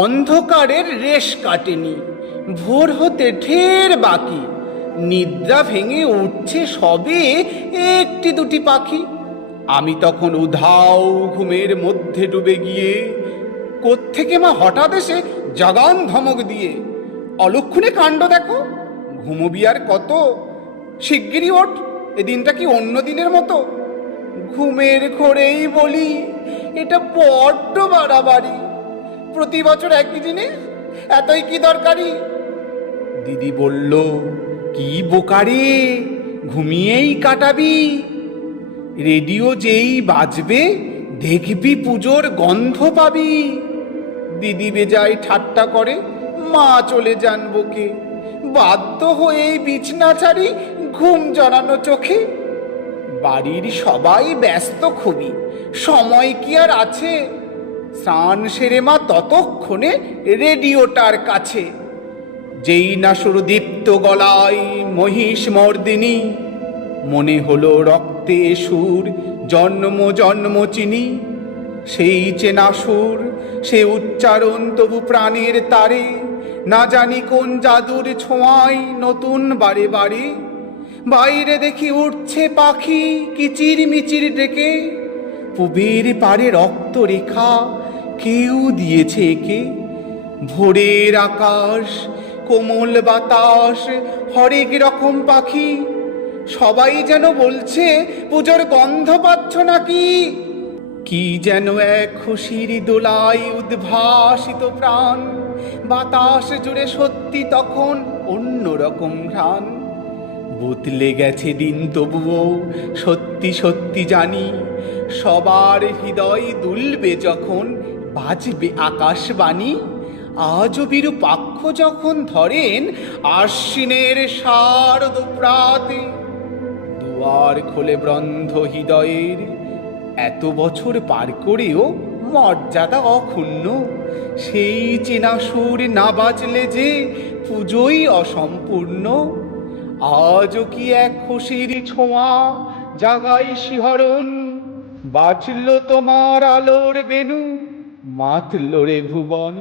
অন্ধকারের রেশ কাটেনি, ভোর হতে ঢের বাকি। নিদ্রা ভেঙে উঠছে সবে একটি দুটি পাখি। আমি তখন উধাও ঘুমের মধ্যে ডুবে গিয়ে কোত্থেকে মা হঠাৎ এসে জাগান ধমক দিয়ে, অলক্ষণে কাণ্ড দেখো, ঘুমোবি আর কত, শিগগিরই ওঠ, এ দিনটা কি অন্য দিনের মতো। ঘুমের ঘোরেই বলি, এটা বড্ড বাড়াবাড়ি, প্রতি বছর একই দিনে এতই কি দরকারি। দিদি বলল, কি বোকারে, ঘুমিয়েই কাটাবি, রেডিও যেই বাজবে দেখবি পুজোর গন্ধ পাবি। দিদি বেজায় ঠাট্টা করে, মা চলে যান বকে, বাধ্য হয়েই বিছনা ছাড়ি ঘুম জড়ানো চোখে। বাড়ির সবাই ব্যস্ত খুবই, সময় কি আর আছে, স্নান সেরে মা ততক্ষণে রেডিওটার কাছে। যেই না সুরদীপ্ত গলায় মহিষ মর্দিনী, মনে হলো রক্তে সুর জন্ম জন্ম চিনি। সেই চেনা সুর, সে উচ্চারণ তবু প্রাণের তারে, না জানি কোন জাদুর ছোঁয়ায় নতুন বারে বারে। বাইরে দেখি উঠছে পাখি কিচির মিচির ডেকে, পুবের পারে রক্ত রেখা কেউ দিয়েছে একে। ভোরের আকাশ, কোমল বাতাস, হরেক রকম পাখি, সবাই যেন বলছে পুজোর গন্ধ পাচ্ছ নাকি। কি যেন এক খুশির দোলায় উদ্ভাসিত প্রাণ, বাতাস জুড়ে সত্যি তখন অন্যরকম ঘ্রাণ। বদলে গেছে দিন তবুও সত্যি সত্যি জানি, সবার হৃদয় দুলবে যখন বাজবে আকাশবাণী। আজও বিরূপাক্ষ যখন ধরেন আশ্বিনের শারদ প্রাতে, দুয়ার খোলে বন্ধ হৃদয়ের, এত বছর পার করেও মর্যাদা অক্ষুণ্ণ। সেই চেনা সুর না বাজলে যে পুজোই অসম্পূর্ণ। আজও কি এক খুশির ছোঁয়া জাগাই শিহরণ, বাজল তোমার আলোর বেনু, মাতল রে ভুবন।